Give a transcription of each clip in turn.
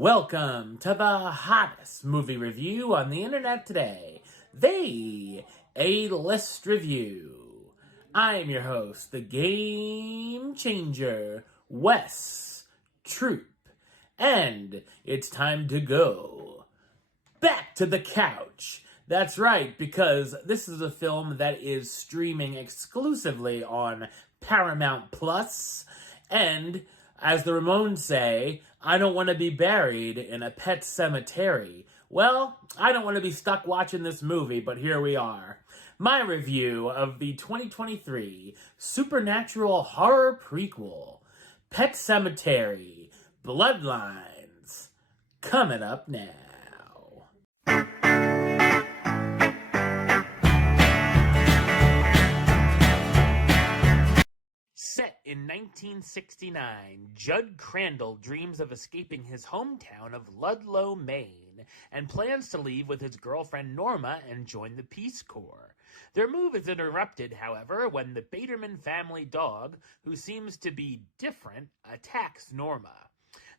Welcome to the hottest movie review on the internet today, the A-List Review. I'm your host, the Game Changer, Wes Troop, and it's time to go back to the couch. That's right, because this is a film that is streaming exclusively on Paramount Plus, and as the Ramones say, I don't want to be buried in a pet cemetery. Well, I don't want to be stuck watching this movie, but here we are. My review of the 2023 supernatural horror prequel, Pet Sematary, Bloodlines, coming up now. Set in 1969, Judd Crandall dreams of escaping his hometown of Ludlow, Maine, and plans to leave with his girlfriend Norma and join the Peace Corps. Their move is interrupted, however, when the Baderman family dog, who seems to be different, attacks Norma.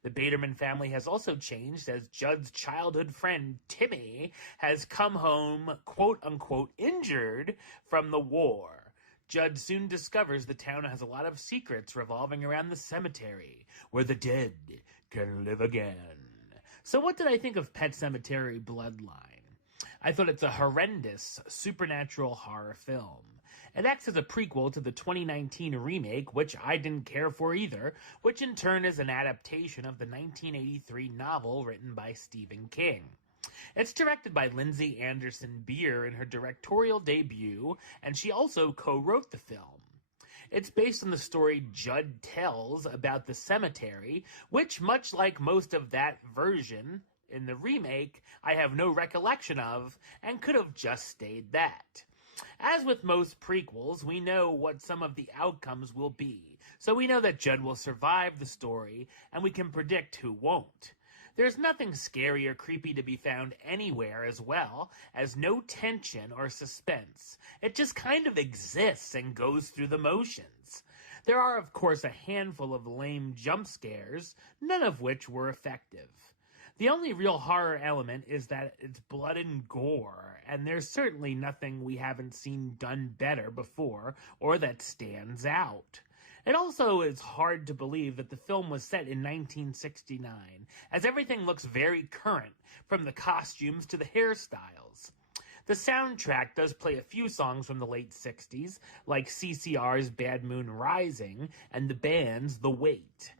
The Baderman family has also changed as Judd's childhood friend, Timmy, has come home, quote-unquote, injured from the war. Judd soon discovers the town has a lot of secrets revolving around the cemetery, where the dead can live again. So what did I think of Pet Sematary Bloodline? I thought it's a horrendous supernatural horror film. It acts as a prequel to the 2019 remake, which I didn't care for either, which in turn is an adaptation of the 1983 novel written by Stephen King. It's directed by Lindsay Anderson Beer in her directorial debut, and she also co-wrote the film. It's based on the story Judd tells about the cemetery, which, much like most of that version in the remake, I have no recollection of, and could have just stayed that. As with most prequels, we know what some of the outcomes will be, so we know that Judd will survive the story, and we can predict who won't. There's nothing scary or creepy to be found anywhere, as well as no tension or suspense. It just kind of exists and goes through the motions. There are, of course, a handful of lame jump scares, none of which were effective. The only real horror element is that it's blood and gore, and there's certainly nothing we haven't seen done better before or that stands out. It also is hard to believe that the film was set in 1969, as everything looks very current, from the costumes to the hairstyles. The soundtrack does play a few songs from the late 60s, like CCR's Bad Moon Rising and the band's The Weight.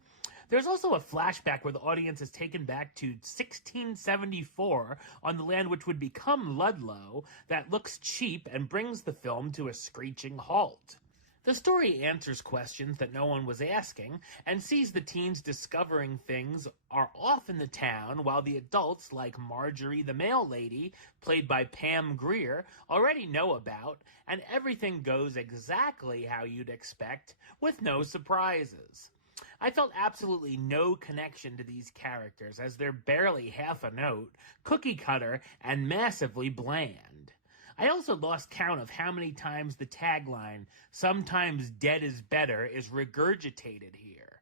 There's also a flashback where the audience is taken back to 1674 on the land which would become Ludlow that looks cheap and brings the film to a screeching halt. The story answers questions that no one was asking and sees the teens discovering things are off in the town while the adults, like Marjorie the Mail Lady, played by Pam Grier, already know about, and everything goes exactly how you'd expect, with no surprises. I felt absolutely no connection to these characters, as they're barely half a note, cookie cutter, and massively bland. I also lost count of how many times the tagline, "Sometimes dead is better," is regurgitated here.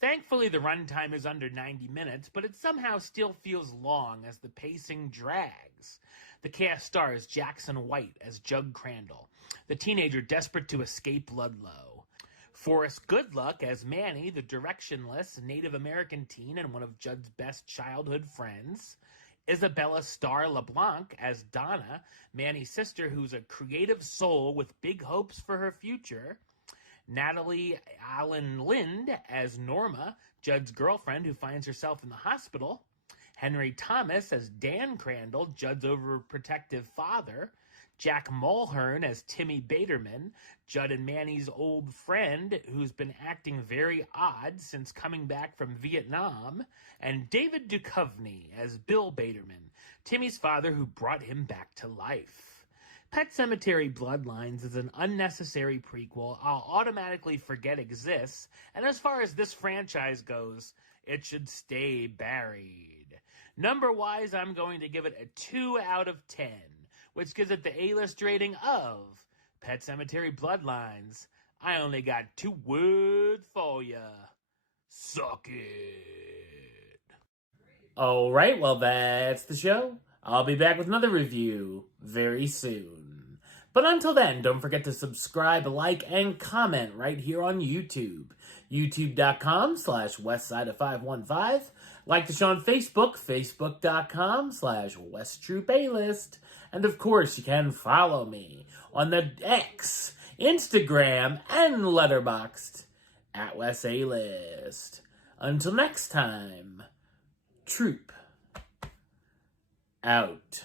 Thankfully, the runtime is under 90 minutes, but it somehow still feels long as the pacing drags. The cast stars Jackson White as Judd Crandall, the teenager desperate to escape Ludlow. Forrest Goodluck as Manny, the directionless Native American teen and one of Judd's best childhood friends. Isabella Starr LeBlanc as Donna, Manny's sister who's a creative soul with big hopes for her future. Natalie Allen Lind as Norma, Judd's girlfriend who finds herself in the hospital. Henry Thomas as Dan Crandall, Judd's overprotective father. Jack Mulhern as Timmy Baderman, Judd and Manny's old friend who's been acting very odd since coming back from Vietnam, and David Duchovny as Bill Baderman, Timmy's father who brought him back to life. Pet Sematary Bloodlines is an unnecessary prequel I'll automatically forget exists, and as far as this franchise goes, it should stay buried. Number-wise, I'm going to give it a 2 out of 10. Which gives it the A-list rating of Pet Sematary Bloodlines. I only got 2 words for ya. Suck it. Alright, well that's the show. I'll be back with another review very soon. But until then, don't forget to subscribe, like, and comment right here on YouTube. YouTube.com/WestsideOf515. Like the show on Facebook, Facebook.com/WestTroopaList. And of course, you can follow me on the X, Instagram, and Letterboxd at WesAList. Until next time, Troop out.